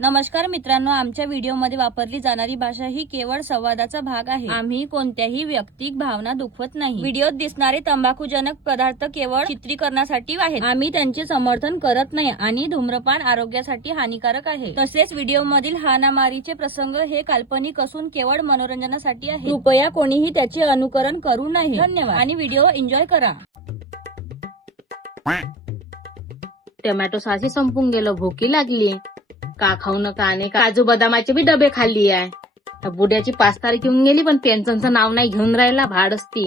नमस्कार मित्रांनो, आमच्या व्हिडिओमध्ये वापरली जाणारी भाषा ही केवळ संवादाचा भाग आहे. आम्ही कोणत्याही वैयक्तिक भावना दुखवत नाही. व्हिडिओत दिसणारे तंबाखूजनक पदार्थ केवळ चित्रीकरणासाठी आहेत. आम्ही त्यांचे समर्थन करत नाही आणि धूम्रपान आरोग्यासाठी हानिकारक आहे. तसेच व्हिडिओमधील हाणामारीचे प्रसंग हे काल्पनिक असून केवळ मनोरंजनासाठी आहे. कृपया कोणीही त्याचे अनुकरण करू नये. धन्यवाद आणि व्हिडिओ एन्जॉय करा. टोमॅटो सासी संपून गेलं, भूकी लागली. का खाऊ नका आणि काजू बदामाचे बी डबे खाल्ली आहे. बुड्याची 5 तारीख येऊन गेली पण पेन्शनचं नाव नाही घेऊन राहिला, भाडसती.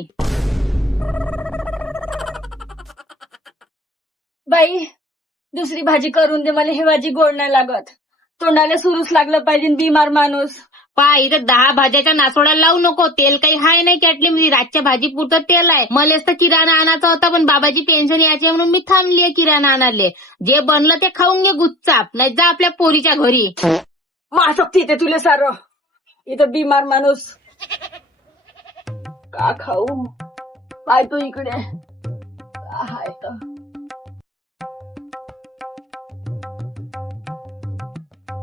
बाई, दुसरी भाजी करून दे, मला ही भाजी गोड नाही लागत. तोंडाला सुरूच लागलं पाहिजे. बिमार माणूस पा इथं 10 भाज्याच्या नासोडा लावू नको. तेल काही हाय नाही कॅटली म्हणजे रातच्या भाजी पुरतं तेल आहे. मलेच तर किराणा आणायचा होता पण बाबाची पेन्शन यायची म्हणून मी थांबलीये किराणा आणाले. जे बनलं ते खाऊन घे गुच्चाप, नाही जा आपल्या पोरीच्या घरी. मासक्ती येते तुला सारं. इथं बिमार माणूस का खाऊ. पाय तू इकडे हाय तर.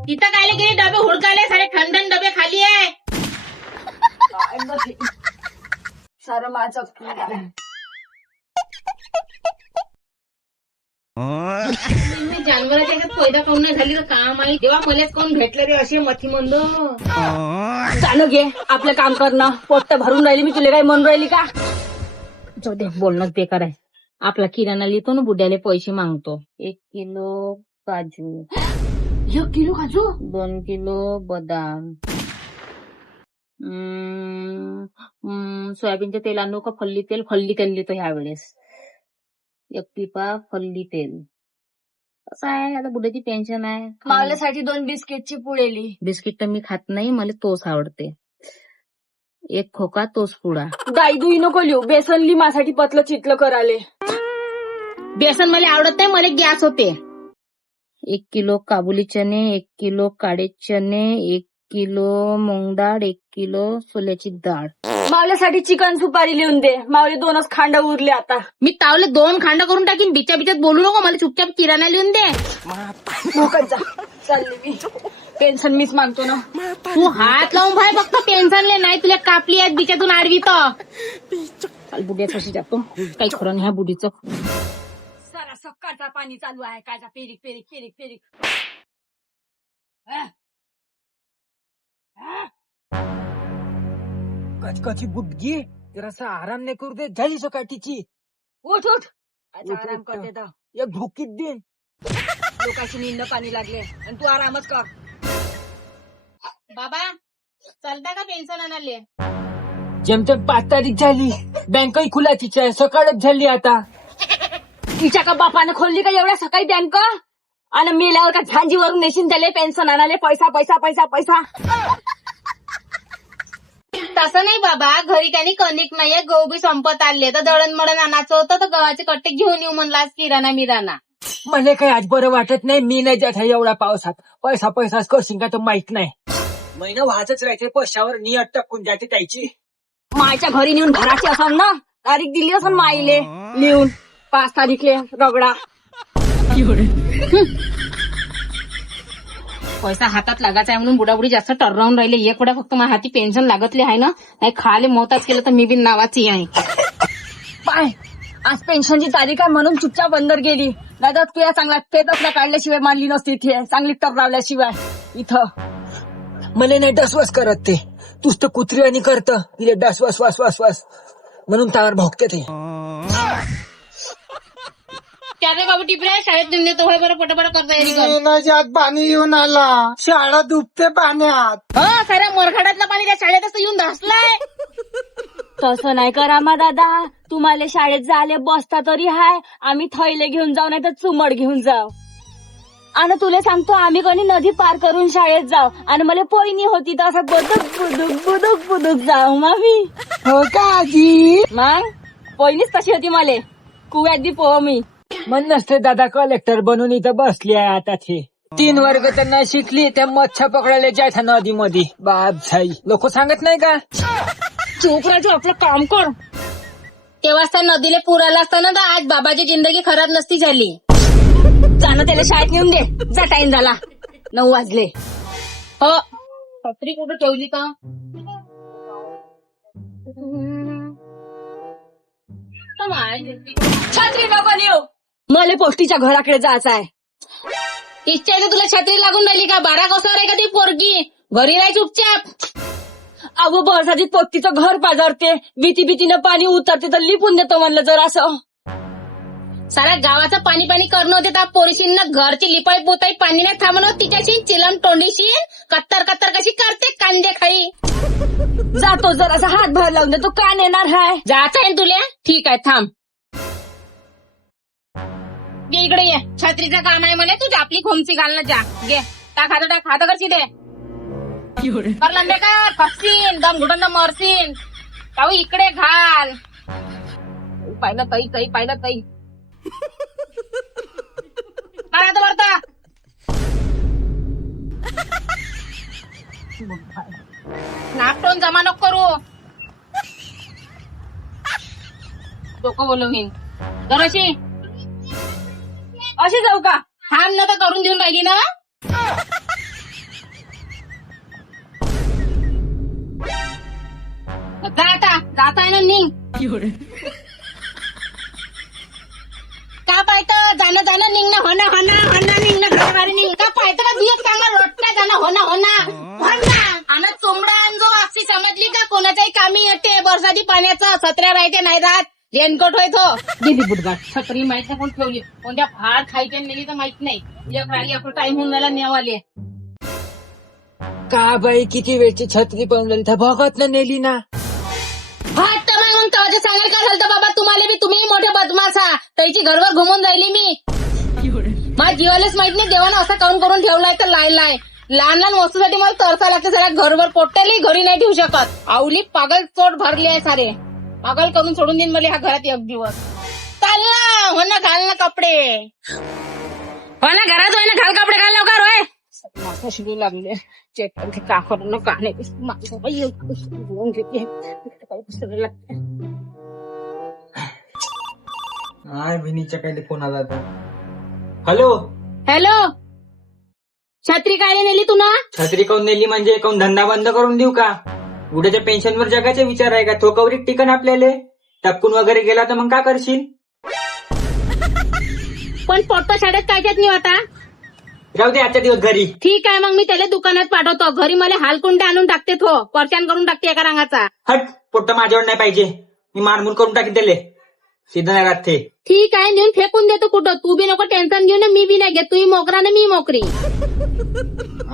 तिथं कायले गेले डबे हुडकाले, सारे खंडन डबे खाली आहे. सारं माझं जानवराच्या ह्याच्यात पैदा काऊन नाही झाली तर काम आहे. तेव्हा मलाच कोण भेटलं रे असे मथी मंद. जाणं घे, आपलं काम करणं. पोट्ट भरून राहिली मी, तुला काय म्हणून राहिली का. जाऊ दे, बोलणंच बेकार आहे. आपला किराणा लिहितो ना, बुड्याले पैसे मागतो. 1 किलो काजू, 1 किलो काजू, 2 किलो बदाम, सोयाबीनच्या तेल आणू का फल्ली तेल. फल्ली तेल लिहितो ह्या वेळेस. 1 पिपा फल्ली तेल. असं आहे, आता बुड्याची पेन्शन आहे. मावल्यासाठी 2 बिस्किटची पुडेली. बिस्किट तर मी खात नाही, मला तोच आवडते. 1 खोका तोच पुडा. दाई दुई नको लिहू. बेसन ली माझ्यासाठी पतलं चितलं कराले. बेसन मला आवडत नाही, मला गॅस होते. 1 किलो काबुली चणे, 1 किलो काळे चणे, 1 किलो मूग डाळ, 1 किलो सोल्याची डाळ. मावल्यासाठी चिकन सुपारी लिहून दे. मावले 2च खांड उरले आता. मी तावले 2 खांड करून टाकीन. बिचाबिच्यात बोलू नको, मला चुपचाप किराणा लिहून दे. मोकत जा. चालली मी. पेन्शन मीच मागतो ना. तू हात लावून भाई फक्त पेन्शनले, नाही तुला कापली आहेत बिचातून आडवी तर. काल बुड्या कशी जातो काही खरं नाही ह्या बुडीचं. सारा सकाळचा पाणी चालू आहे. काय पेरिक पेरिक पेरिक पेरिक. कचकची बुडगी जरासा आराम नाही करू दे. झाली सकाळची. उठ उठ. आता आराम करते तर. एक भुकीत दिन. लोकांची निंद पाणी लागले आणि तू आरामच कर. बाबा चालता का पेन्शन आणाले. जेमतेम 5 तारीख झाली. बँकही खुलाचीच आहे. सकाळच झाली आता. तिच्या का बापानं खोलली का एवढ्या सकाळी बँक. आणि मेल्यावर का झांजीवरून नेशीन त्याले पेन्शन आणाले. पैसा पैसा पैसा पैसा. तसं नाही बाबा, घरी त्यांनी कणिक नाहीये, गहू बी संपत आले तर दळणमळण आणायचं होतं तर गव्हाचे कट्टे घेऊन येऊ म्हणला आज किराणा मिराणा. मला काही आज बरं वाटत नाही. मी नाही जात आहे एवढा पावसात. पैसा पैसाच करशील का तर माहित नाही. महिना वाहतच राहायचे. पैशावर नियत टाकून जायचे त्याची. मायच्या घरी नेऊन भरायची असन ना. तारीख दिली असन माईले लिहून 5 तारीखले रगडा. पैसा हातात लागायचा आहे म्हणून बुडाबुडी जास्त टर्रावून राहिले. एक वेळा फक्त माझ्या हाती पेन्शन लागतली आहे ना, नाही खाले मोताच केलं तर मी बी नावाची आहे. पाय आज पेन्शनची तारीख आहे म्हणून चुपचाप अंदर गेली. दादा तुया चांगला पेतसला काढल्याशिवाय मानली नसती. इथे चांगली टर्रावल्याशिवाय इथं. मला नाही डसवास करत ते. तूच तर कुत्री आणि करत तिथे डसवास वास वास वास म्हणून त्यावर भोगते ते. त्या रे बाबू टिपऱ्या शाळेत घेऊन देतो. होय बरं पटापट करता येईल. नजात पाणी येऊन आला. शाळा डुबते पाण्यात. हो खऱ्या मोरखाड्यातलं पाणी त्या शाळेतच येऊन धसलाय. तसं नाही करा मा दादा. तुम्हाला शाळेत जायला बसता तरी हाय. आम्ही थैले घेऊन जाऊ नाही तर चुमड घेऊन जाऊ. आणि तुला सांगतो आम्ही कोणी नदी पार करून शाळेत जाऊ. आणि मला पोईनी होती तर असं बुदुक बुदुक बुदुक बुदुक जाऊ मामी. हो का आजी. मग पोईनीच तशी होती मला. कुव्यात बी पोह मी. मन नसते दादा कलेक्टर बनून इथं बसली आहे आता. ते 3 वर्ग त्यांना शिकली. त्या मच्छा पकडायला जायचा नदी मध्ये. बाप झाई लोक सांगत नाही का. चोप राहायचं आपलं काम कर. तेव्हाच त्या नदीला पूर आला असताना तर आज बाबाची जिंदगी खराब नसती झाली. जाणं त्याला शाळेत नेऊन दे. जा टाइम झाला. 9 वाजले. हो, छत्री कुठं ठेवली का? छत्री नको नेऊ, मला पोस्टीच्या घराकडे जायचं आहे. इच्छा आहे तर तुला छत्री लागून राहिली का? 12 कोसावर आहे का ती पोरगी? घरी राह चुपचाप. अगो बरसातीत पोस्तीचं घर पाजारते, भीतीनं पाणी उतरते तर लिपून देतो म्हणलं जर असं. साऱ्या गावाचं पाणी पाणी करणं होते त्या पोरीशींना. घरची लिपाई पोताई पाणी नाही थांबणं तिच्याशी. चिलम तोंडीशी कत्तर कशी करते कांदे खाई. जातो जरासा हातभार लावून देतो, का नेणार हाय? जायचं आहे तुला? ठीक आहे थांब. ये इकडे ये. छत्रीचं काम आहे म्हणे, तुझी आपली खोमची घालणं. जा घे, टाक हात करशी दे. कर लंबे कर, फसशीन, दम घुटन मरशीन. ताऊ इकडे घाल. पाहिलं ताई. काय आता वरता नापटोन जमा नको करू. डोकं बोलवीन जराशी. अशी जाऊ का? थांब ना, तर करून देऊन राहिली ना. जाता आहे ना निघ. का पाहतं? जाणं निघ ना. हो ना निघ ना. घराबाहेर निघ. का पाहतं का? बियत चांगला रोटका जाणं. हो ना. आणि चोंबडा आणजो. अशी समजली का? कोणाच्याही कामी येते. बरसाती पाण्याचं सत्र्या राहते नाही राहत. रेनकोट होय तो. गेली बुटगाट. छत्री माहित नाही कोण ठेवली. कोणत्या फार खायच्या नेली तर माहित नाही. एक राहिली आपलं टाइम होऊन जायला नेवाले. का बाई किती वेळची छत्री पळून तर बघत ना नेली ना. हात तर मग तवाचे सांगायला काय झालं बाबा तुम्हाला बी. तुम्ही मोठे बदमाश हा. त्याची घरवर घुमून राहिली मी. माझ्या जीवालाच माहित नाही देवानं असं करून ठेवलाय तर लाय. लहान वस्तूसाठी मला तरसा लागते. साऱ्या घरवर पोट्यालाही घरी नाही ठेवू शकत. आवली पागल चोट भरली आहे सारे. पागल करून सोडून देईन मला ह्या घरात एक दिवस. चाल ना. हो ना, घाल ना कपडे. हो ना, घरात होय ना, घाल कपडे. घाल लवकर होय. माथा शिरू लागले. चेक करते का करून का नाही. बहिणीच्या काही फोन आला होता. हॅलो, छत्री काय नेली तू ना? छत्री काऊन नेली म्हणजे काऊन धंदा बंद करून देऊ का? उद्याच्या पेन्शनवर जगाचे विचार आहे का? थोकवरीत टिकन आपल्याला. टपकून वगैरे गेला तर मग काय करशील? पण पोट्ट शाळेत कायच्यात नाही आता. राहू दे आजच्या दिवस घरी. ठीक आहे, मग मी त्याला दुकानात पाठवतो. घरी मला हालकुंडे आणून टाकते. तो परशान करून टाकते एका रंगाचा. हट, पोट्ट माझ्यावर नाही पाहिजे. मी मारमूर करून टाकीन त्याले. सिद्ध नाही राहत ते. ठीक आहे, नेऊन फेकून देतो कुठं. तू बी नको टेन्शन घेऊ ना. मी बी नाही घेत. तुम्ही मोकरा ना मी मोकरी.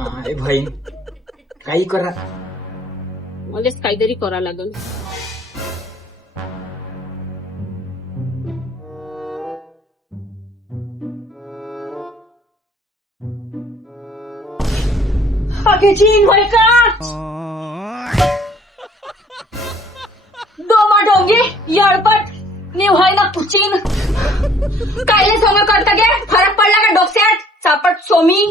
अरे भाई काही करा. मलाच काहीतरी करा लागल. चीन होय का? डोमा डोंगी यळपट निव्हाय ना पुचीन. कायले सोंग करता गे? फरक पडला का डोक्यात? चापट सोमी.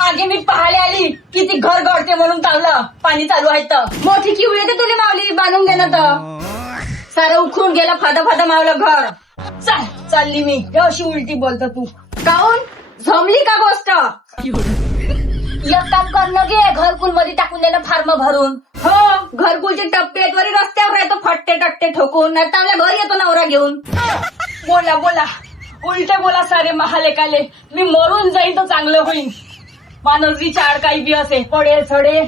आगे मी पाहायला आली किती घर गळते म्हणून चाललं. पाणी चालू आहे तर मोठी किवळी येते तुला मावली बांधून घे ना. तर सारं उखून गेलं. फादा मावलं घर. चालली मी. अशी उलटी बोलतो तू. काऊन जमली का गोष्ट? एक काम करणं गे, घरकुल मध्ये टाकून देणं फार्म भरून. हो, घरकुलचे टप्पे वरी रस्त्यावर येतो फट्टे टट्टे ठोकून. नाही तर आपल्या घरी येतो नवरा घेऊन. बोला उलटे बोला सारे महालेकाले. मी मरून जाईन तर चांगलं होईल. मानवरीच्या आड काही बी असे पडे सडे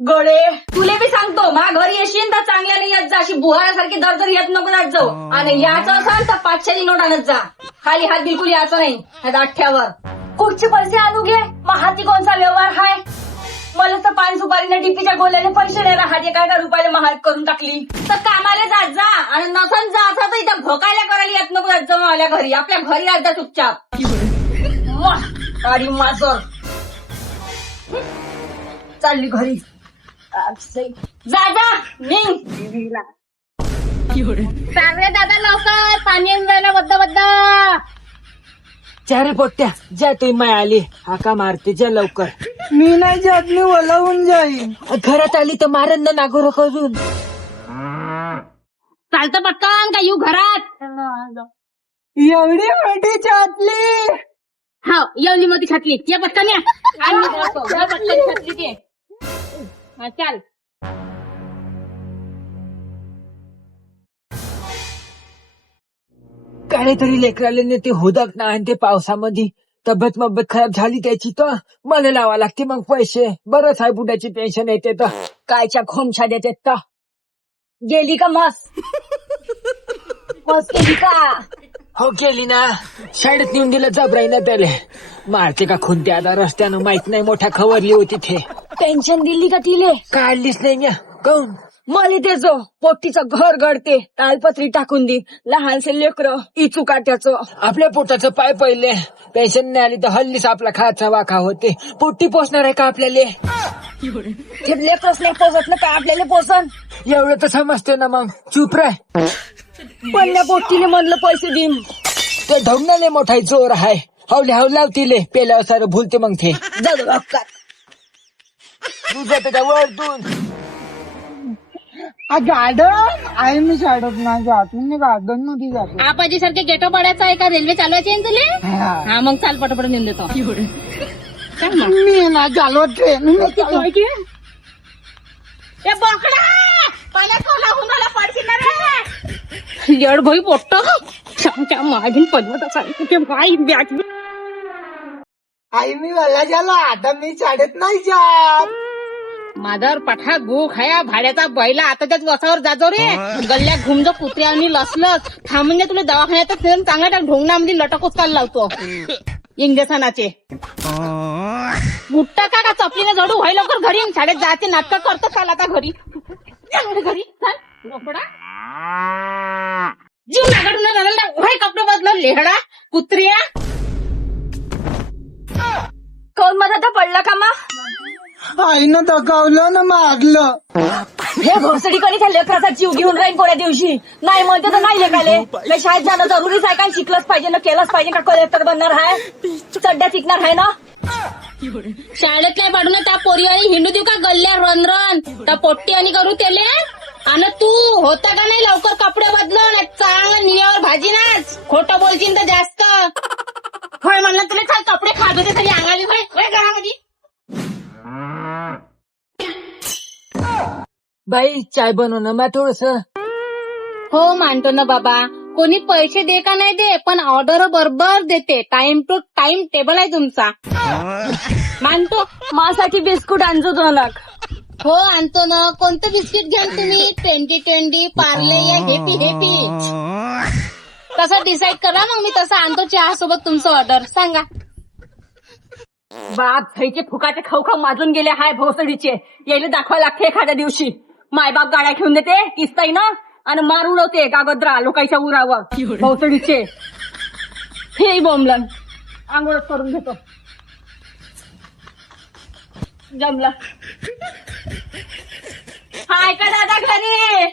गळे. तुले बी सांगतो मा घरी येशील तर चांगल्याने येत जा. अशी बुहाऱ्यासारखी दरदर येत नको जात जाऊ. आणि याचं असेल तर 500ची नोट आणत जा. खाली हात बिलकुल यायचं नाही. आठ्यावर कुठचे पैसे आणू घे. हाती कोणचा व्यवहार हाय? मला तर पान सुपारीने डीपीच्या गोल्याने पैसे द्यायला हाती काय रुपयाला महाग करून टाकली. तर कामाला जात जा. आणि नसन जा असं तर इथं भोकायला करायला येत नको जात जाऊ. आल्या घरी आपल्या घरी राहत जा चुपचाप. गाडी माजर चालली घरी. जा निघ. चांगले दादा लवकर पाणी येऊन जायला. बद्दा चारे पोट्ट्या जा. तुम्ही माय आली हाका मारते. जा लवकर. मी नाही जात, मी ओलावून जाईन. घरात आली तर मारन ना नागोर करून. चालतं पटकन का येऊ घरात. एवढी मोठी चाटली. हा येऊन मोठी छातली या पटकन या आणि या पटकन छातली ते हा चाल. काहीतरी लेकराले ते हुदक ना आणि ते पावसामध्ये तब्येत खराब झाली त्याची तर मला लावा लागते मग पैसे. बरंच आहे बुड्याची पेन्शन येते तर कायच्या खोमछा देते तर. गेली का मस्त गेली का? हो केली ना. शाळेत नेऊन दिलं जबराई ना त्याले. मारते का खुनते आता रस्त्यानं माहित नाही. मोठ्या खवरली होती ते. पेन्शन दिली का तिले? काढलीच नाही म्या. काऊन? मला त्याचं पोट्टीचं घर गडते तालपत्री टाकून दे. लहानसे लेकर इचू काट्याचं. आपल्या पोटाचं पाय पहिले. पेन्शन नाही आली तर हल्लीच आपला खायचा वाखा होते. पोट्टी पोचणार आहे का आपल्याला? ते लेकरच नाही पोसत ना काय आपल्याला पोसन. एवढं तर समजते ना मग. चुप राय. पण त्या पोट्टीने म्हणलं पैसे देईन. ते ढवणाले मोठा जोर आहे. हवले हव लावतीले पेला सारं भूलते मग ते. जाऊ बघा. तू जाते का वरतून? गार्डन आहे मी शाळेत नाही जात मी गार्डन मध्ये जातो. आपाजी सारखे गेटो पडायचं आहे का? रेल्वे चालवायची आहे ना तुले? हा मग चाल पटपट नेऊन देतो. मी नाही चालवत ट्रेन येड भाई पोट्ट मागील पडवत असायचं बाई बॅग. आई मी मला झाला आता मी शाळेत नाही जात. मादर पठा गो खाया भाड्याचा बैला आता त्याच वसावर जाजो रे. गल्ल्यात घुमजो कुत्र्यानी लसलस थांबून तुला दवाखान्यात चांगला ढोंगणामध्ये लटकच चाल लावतो इंजेक्शनाचे. बुट्टा का चपलीने जडू व्हाय लवकर घरी. शाळेत जायचे नाटक करतो. चाल आता घरी घरी चाल रोपडा जीव नागाडून झाला. व्हाय कपडे बदल लेहडा कुत्र्या. कोण मध्ये पडला का मा? आईनं दगावलं ना मारलं. हे घोसडी कधी त्या लेकराचा जीव घेऊन राहील कोण्या दिवशी. नाही म्हणते तर नाही लेकाले. शाळेत जाणं जरुरीच आहे. काय शिकलंच पाहिजे ना केलंच पाहिजे का? कलेक्टर बनणार आहे चड्ड्या शिकणार आहे ना. शाळेत काय पाडू नये त्या पोरीवाणी हिंडू देऊ का गल्ल्या रन त्या पोट्टी आणि करू त्याले. आणि तू होता का नाही लवकर कपडे बदलून चांगलं निव्यावर भाजी नाच. खोटं बोलशील तर जास्त. होय म्हणलं तुला चाल कपडे खात होते तरी अंगाली होय घरामध्ये. बाई चाय बनव ना मा थोडस. हो मानतो ना बाबा. कोणी पैसे दे का नाही दे पण ऑर्डर बरोबर देते. टाइम टू टाइम टेबल आहे तुमचा. मानतो. माझ्यासाठी बिस्कुट आणजो 2 लाख. हो आणतो ना. कोणतं बिस्किट घ्याल तुम्ही? 2020 पार्ले या हेपी हेपी? तसं डिसाईड करा मग मी तसं आणतो. चहा सोबत तुमचं ऑर्डर सांगा. बाप खायचे फुकाचे खाऊ माजून गेले हाय भोसडीचे. यायला दाखवा लागते एखाद्या दिवशी. मायबाप गाड्या घेऊन देते किस्ताई ना आणि मार उडवते कागदरा लोकांच्या उरावर भोसडीचे. हे बोंबलन आंघोळच करून घेतो. जमलं. हाय का दादा घरी?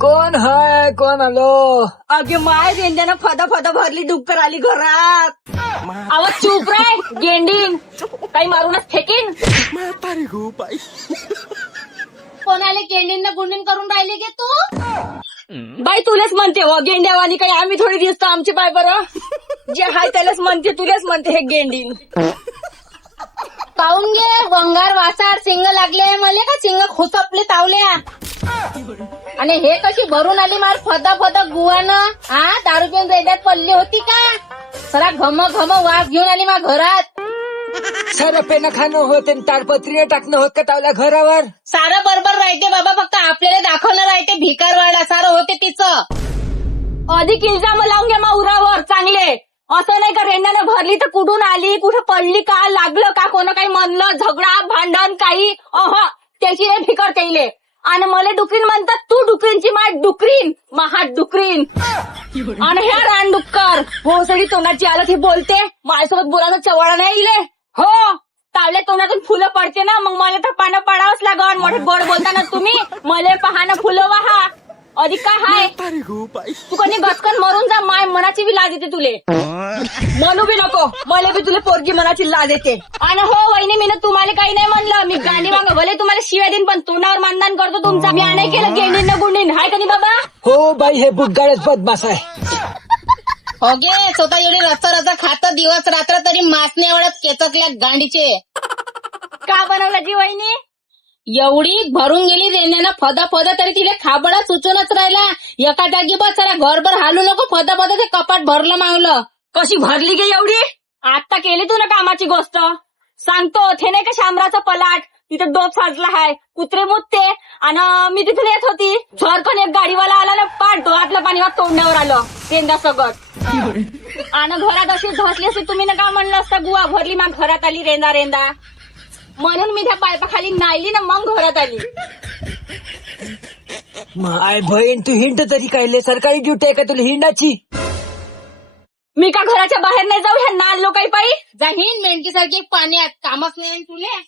कोण हाय? कोण आलो? अगे माय गेंड्यानं फदा भरली डुक्कर आली घरात. आवाज चूप रे गेंडीन. काही मारूनच फेकीन. कोणाला गेंडींना गुंडीन करून राहिले गे तू? बाई तुलेच म्हणते हो गेंड्यावानी. काही आम्ही थोडी दिसतो आमची बाय बरं. जे हाय त्यालाच म्हणते. तुलेच म्हणते हे गेंडीन. पाहून घे वंगार वासार सिंग लागले मले का सिंग खुसपले तावल्या. आणि हे कशी भरून आली मार फदा गुवानं. हा दारू पिऊन रेड्यात पडली होती का? सरा घम वास घेऊन आली मा घरात. सारं पेन खाणं होत आणि ताडपत्रीने टाकणं होत का तावल्या घरावर? सारं बरोबर राहते बाबा. फक्त आपल्याला दाखवणं राहते भिकारवाडा. सारं होते तिचं. अधिक इल्जाम लावून घ्या माउरावर चांगले. असं नाही का रेंडानं भरली तर कुठून आली कुठं पडली का लागलं का कोण काही म्हणलं झगडा भांडण काही त्याची नाही फिकर त्याईले. आणि मला डुकरीन म्हणतात. तू डुकरीनची माय डुकरीन महाट डुकरीन. आणि ह्या रान डुक्कर भोसडी तोंडाची आलं ती बोलते. माझ्यासोबत बोलायला चवळा नाही इले. हो तावल्या तोंडातून फुलं पडते ना मग मला तर पानं पाडावंच लागन. मोठे गोड बोलताना तुम्ही मला पाहणं फुलं वाहा. अधिक काय हाय तू कधी गचकन मरून जा. माय मनाची बी लाज येते तुले. म्हणू बी नको. मला बी तुला पोरगी मनाची लाज येते. आणि हो वहिनी मी तुम्हाला काही नाही म्हणलं. मी गांडी मागं भले तुम्हाला शिव्या देईन पण तोंडावर मानदान करतो तुमचा. मी नाही केलं गेंडीन न गुंडीन हाय का नाही बाबा? हो बाई हे बुटगाळच बदमाश आहे. हो गे, स्वतः एवढी रचा खात दिवस रात्र तरी मासने एवढ्यात केचकल्या गांडीचे. का बनवला जी वहिनी? एवढी भरून गेली रेंद्यानं फद तरी तिला खाबडा सुचूनच राहिला. एका जागी बस सारा घरभर हालू नको, फद ते कपाट भरलं मावलं. कशी भरली गे एवढी? आता केली तू ना कामाची गोष्ट. सांगतो ते नाही का शामराचा पलाट, तिथे डोब साजला हाय, कुत्रे मुतते, आणि मी तिथे येत होती, झरकन एक गाडीवाला आला ना, पाठ डोळ्यातलं पाणी तोंडावर आलं रेंदा सगळं. आणि घरात अशी धसली असती तुम्ही ना का म्हणलं असतं, गुवा भरली मग घरात आली रेंदा म्हणून मी त्या पायपाखाली नाहीली ना मग घरात आली. माय बहीण, तू हिंड तरी कायले? सरकारी ड्युटी आहे का तुला हिंडाची? मी का घराच्या बाहेर नाही जाऊ ह्या नाल लोकाई पायी? जाहीन मेंढकीसारखी पाण्यात, कामच नाही तुले.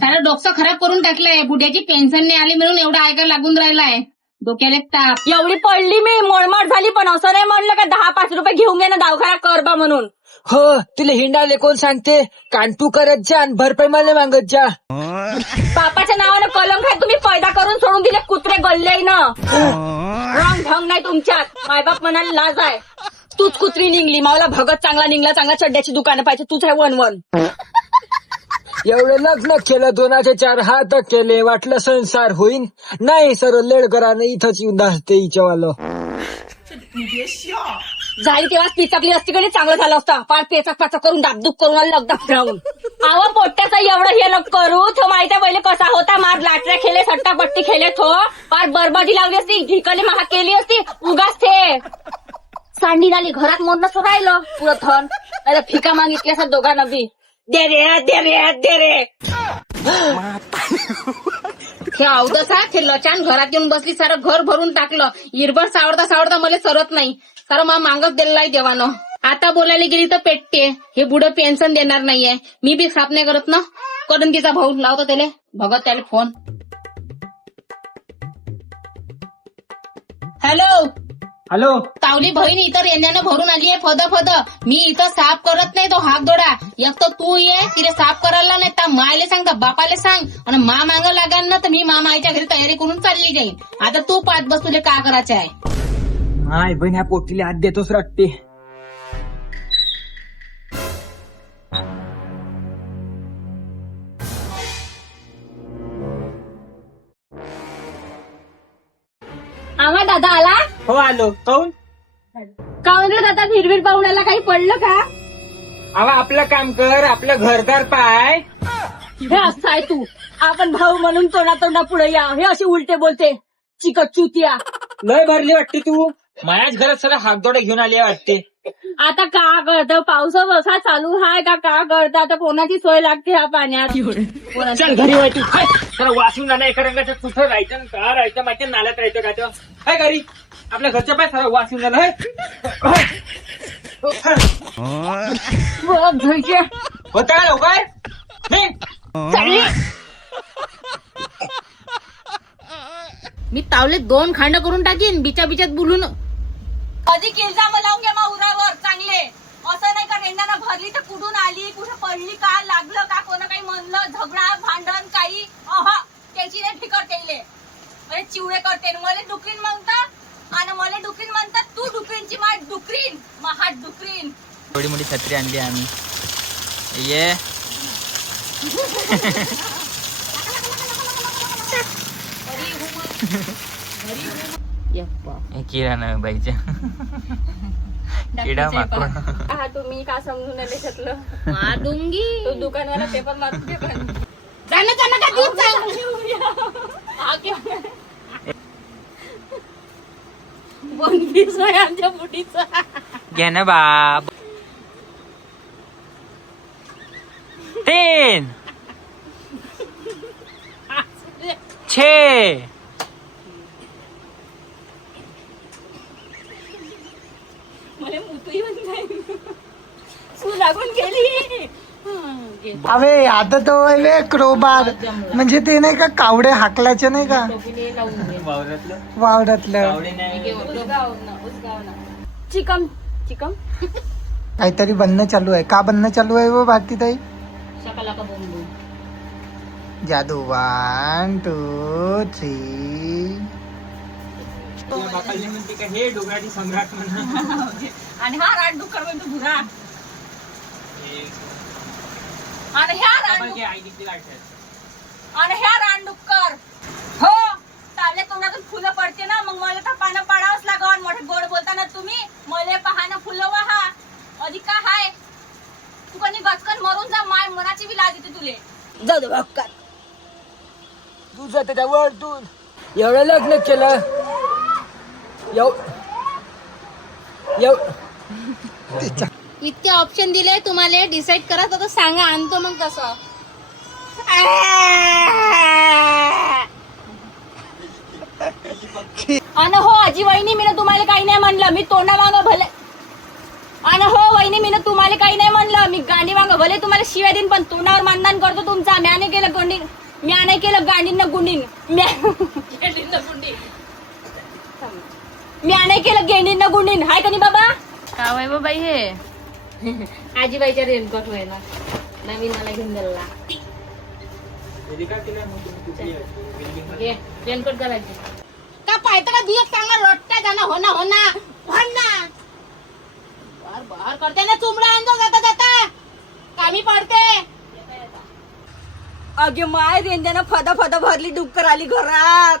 सारं डोकं खराब करून टाकलंय. बुड्याची पेन्शन नाही आली म्हणून एवढं ऐकायला लागून राहिलाय. डोक्याला ताप. एवढी पडली मी, मळमळ झाली, पण असं नाही म्हणलं का 10-5 रुपये घेऊन घे ना दवाखाना कर बा म्हणून. हो, तुला हिंडाले कोण सांगते? कांटू करत जा आणि भरपाई मला मागत जा. बापाच्या नावानं कलंक आहे, तुम्ही पैदा करून सोडून दिले कुत्रे गल्ले ना. रंग ढंग नाही तुमच्यात. मायबाप म्हणाले लाज आहे. तूच कुत्री निघली, मावला भगत चांगला निघला, चांगला चड्ड्याची दुकानं पाहिजे, तूच आहे 1-1. एवढं लग्न केलं, 2चे 4 हात केले, वाटलं संसार होईन. नाही सर, लेडकरानं इथंच येऊन दासते हिच्यावालं. झाली तेव्हाच पिचकली असती कधी चांगलं झालं असतं. पार पेचक करून दाबदूब करून लगदा राहून. आवा पोट्याचं एवढं हे नको करू. तो माहिती पहिले कसा होता, मार लाटऱ्या खेळे, सट्टापट्टी खेळे, थो पार बरबादी लावली असती, ढिकली महा केली असती. उगाच ते सांडी नाली घरात मोडणं राहिलं पुरं धन. अरे फिका मागितली असं दोघांना बी. दे रे. हे अवदसा ते लचान घरात येऊन बसली, सारं घर भरून टाकलं. इरबड सावडता मला सरत नाही. सारं मागच दिलेला आहे देवानं. आता बोलायला गेली तर पेटते. हे बुडं पेन्शन देणार नाहीये. मी बी साफ नाही करत ना. करून तिचा भाऊ लावतो त्याला, भगत त्याला फोन. हॅलो, तावली बहीण इथं रेंद्यानं भरून आली आहे फद. मी इथं साफ करत नाही, तो हात दोडा. एक तर तू ये तिला साफ करायला नाही तर मायले सांग, तर बापाले सांग. आणि मागं लागाल ना तर मी मामाईच्या घरी तयारी करून चालली जाईन. आता तू पाच बस, तुला का करायचं आहे? माय बहीण, ह्या पोटीला हात देतोच रट्टे. आम्हा दादा आला? हो आलो. काऊन? का म्हणजे दादा फिरवीर पाहुण्याला काही पडलं का? अवा आपलं काम कर, आपलं घरदार पाय. हे असं आहे तू. आपण भाऊ म्हणून तोंडा पुढे या, हे असे उलटे बोलते. चिकट चुतिया. लय भरली वाटते तू. मायाच घरात सगळं हातदोडे घेऊन आले वाटते. आता का करतं, पाऊस असा चालू हाय का करतं? आता कोणाची सोय लागते ह्या पाण्यात? चल घरी वाय तू. जरा वाचून जाणं, एका रंगाचं कुठं राहायचं का राहायचं माहिती, नाल्यात राहायचं का तेव्हा. हाय घरी आपल्या घरच्या पाय सगळं वाचून जाणं. होता का लवकर? मी तावले 2 खांड करून टाकीन बिचात बोलून. कधी किल्जा लावून घ्या उरावर चांगले. असं नाही का रेंदानं भरली तर कुठून आली, कुठे पडली, का लागलं का, कोण काही म्हणलं, झगडा भांडण काही त्याची नाही फिकर केले. म्हणजे चिवडे करते, मला डुकरीन म्हणतात आणि मला डुकरीन म्हणतात. तू डुकरीनची माठ डुकरीन, महाट डुकरीन. थोडी मोठी छत्री आणली आम्ही. ये किराणा बाईच्या किडा माकूड. हा तुम्ही का समजून नाही शकलं? माडुंगी तो दुकानवाला पेपर मारून दे पण. जाणं का दूध बनपीस आहे आमच्या मुठीचा. घे ना बाप. 3 6 मला मुतू येऊन नाही. सू लागून गेली. अरे आता तो क्रोबार म्हणजे ते नाही का, कावडे हाकलाचे नाही का वावरातलं. चिकम काहीतरी बनणं चालू आहे. का बनणं चालू आहे वो भारतीताई? जादू. 1 2 3 म्हणते का हे डोंगराची सम्राट म्हणा. आणि हा रानडुक्कर म्हणतो भुरा. आणि ह्या रानडुक्कर हो तावल्या तोंडातून फुलं पडते ना मग मला तर पानं पाडावंच लागल. मोठे गोड बोलताना तुम्ही मले पाहणं फुलं वाहा अधिक का हाय तू कधी गचकन मरून जा माय मनाची बी लाज येते तुले. जाऊ दे बक्का तुझं त्याच्यावर तू एवढं लग्न केलं इतके ऑप्शन दिले तुम्हाला डिसाईड करा तर सांगा आणतो मग कसं. अन हो आजी वहिनी मी तुम्हाला काही नाही म्हणलं. मी तोंडा मागं भले अन हो वहिनी मी तुम्हाला काही नाही म्हणलं. मी गांडी मागं भले तुम्हाला शिव्या देईन पण तोंडावर मानदान करतो तुमचा. म्याने केलं गोंडीन म्या नाही केलं गांडीनं गुंडीन म्या नाही केलं गेंडीनं गुंडीन हाय का नाही बाबा. का वय बाई हे आजीबाईच्या रेनकोट होय ना नवीन मला घेऊन दिला रेनकोट घालायचे का पाहतं का दिवस चांगला लोटता जाणं हो ना बार बार करते ना चुमडा आणतो जाता जाता कामी पडते. अगे माय रेंद्यानं फदा फदा भरली डुक्कर आली घरात.